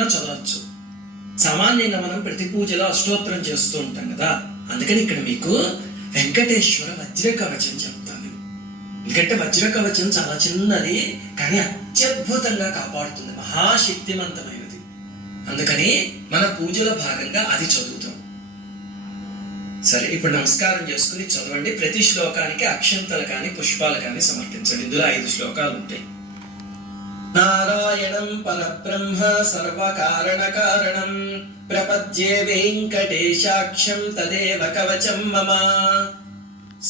అయినా చదవచ్చు. సామాన్యంగా మనం ప్రతి పూజలో అష్టోత్తరం చేస్తూ ఉంటాం కదా, అందుకని ఇక్కడ మీకు వెంకటేశ్వర వజ్ర కవచం చెప్తాను. ఎందుకంటే వజ్ర కవచం చాలా చిన్నది, కానీ అత్యద్భుతంగా కాపాడుతుంది, మహాశక్తివంతమైనది. అందుకని మన పూజలో భాగంగా అది చదువుతాం. సరే, ఇప్పుడు నమస్కారం చేసుకుని చదవండి. ప్రతి శ్లోకానికి అక్షంతలు కానీ పుష్పాలు కానీ సమర్పించండి. ఇందులో 5 శ్లోకాలు ఉంటాయి. నారాయణం పరబ్రహ్మ సర్వకారణ కారణం ప్రపద్యే వెంకటేశాక్షం తదేవ కవచం మమ.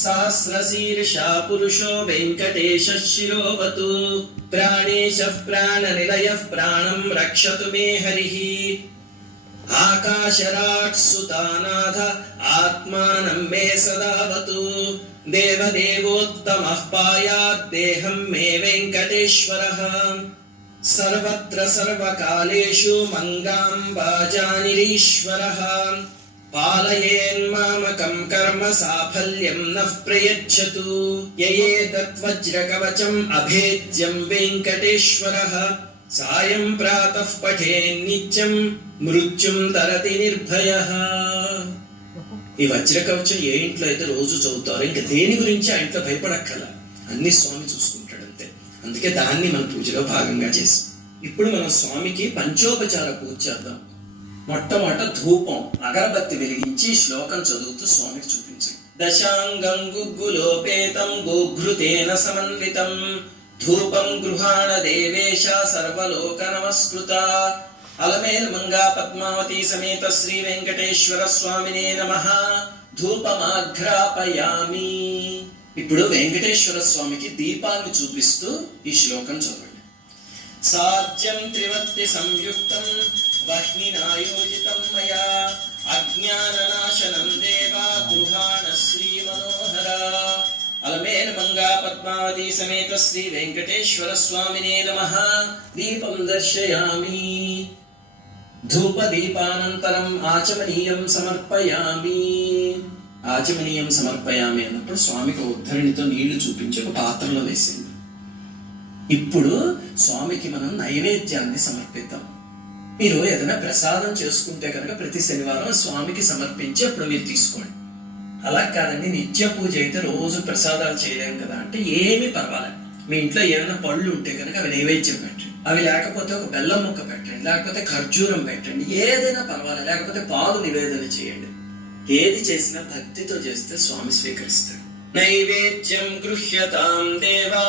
సహస్రశీర్షా పురుషో వెంకటేశ శిరోవతు ప్రాణేశ ప్రాణనిలయః ప్రాణం రక్షతు మే హరిః. ఆకాశరాట్ సుతానాథ ఆత్మానం మే సదావతు దేవదేవోత్తమః పాయాత్ దేహం మే వెంకటేశ్వరః. సర్వత్ర సర్వకాలేషు మంగాంబాజానిరీశ్వరః. పాలయేన్మామకం కర్మ సాఫల్యం నః ప్రయచ్చతు. యయేతద్వజ్రకవచం అభేద్యం వెంకటేశ్వరః. సాయం ప్రాతః పఠేన్ నిత్యం మృత్యుం తరతి నిర్భయః. ఈ వజ్ర కవచం ఏ ఇంట్లో అయితే రోజు చదువుతారో ఇంకా దేని గురించి ఆ ఇంట్లో భయపడక్కల, అన్ని స్వామి చూసుకుంటాడు అంతే. అందుకే దాన్ని మన పూజలో భాగంగా చేసాం. ఇప్పుడు మనం స్వామికి పంచోపచార పూజ చేద్దాం. మొట్టమొదట ధూపం, అగరబత్తి వెలిగించి శ్లోకం చదువుతూ స్వామికి చూపించండి. దశాంగం గుగ్గులోపేతం గోఘృతేన సమన్వితం ధూపం గృహాణ దేవేశ సర్వలోక నమస్కృత. అలమేలు మంగా పద్మావతి సమేత శ్రీ వెంకటేశ్వర స్వామినే నమః. ధూపమాఘ్రాపయామి. ఇప్పుడు వెంకటేశ్వర స్వామికి దీపాన్ని చూపిస్తూ ఈ శ్లోకం చదవండి. సాధ్యం త్రివర్తి సంయుక్తం వహ్నినాయోజితం మయా అజ్ఞాననాశనం దేవా గృహాణ శ్రీ మనోహర. అలమేలు మంగా పద్మావతి సమేత శ్రీ వెంకటేశ్వర స్వామినే నమః. దీపం దర్శయామి. ధూప దీపానంతరం ఆచమనీయం సమర్పయామి. ఆచమనీయం సమర్పయామి అన్నప్పుడు స్వామికి ఉద్ధరణితో నీళ్లు చూపించి ఒక పాత్రలో వేసింది. ఇప్పుడు స్వామికి మనం నైవేద్యాన్ని సమర్పిద్దాం. మీరు ఏదైనా ప్రసాదం చేసుకుంటే కనుక ప్రతి శనివారం స్వామికి సమర్పించి అప్పుడు మీరు తీసుకోండి. అలా కాదండి, నిత్య పూజ అయితే రోజు ప్రసాదాలు చేయలేం కదా అంటే ఏమీ పర్వాలేదు. మీ ఇంట్లో ఏమైనా పళ్ళు ఉంటే కనుక అవి నైవేద్యం పెట్టండి. అవి లేకపోతే ఒక బెల్లం ముక్క పెట్టండి, లేకపోతే ఖర్జూరం పెట్టండి, ఏదైనా పర్వాలేదు. లేకపోతే పాలు నివేదన చేయండి. ఏది చేసినా భక్తితో చేస్తే స్వామి స్వీకరిస్తాడు. నైవేద్యం గృహ్యతాం దేవా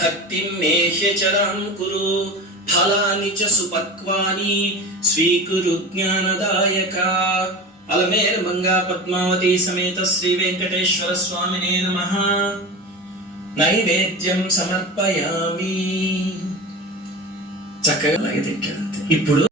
భక్తిం మేహ్యచరాం కురు. ఫలాని చ సుపక్వాని స్వీకురు జ్ఞానదాయక. అలమేలు మంగా పద్మావతి సమేత శ్రీ వెంకటేశ్వర స్వామినే నమః. నైవేద్యం సమర్పయామి. చక్కగా తింటాడు. ఇప్పుడు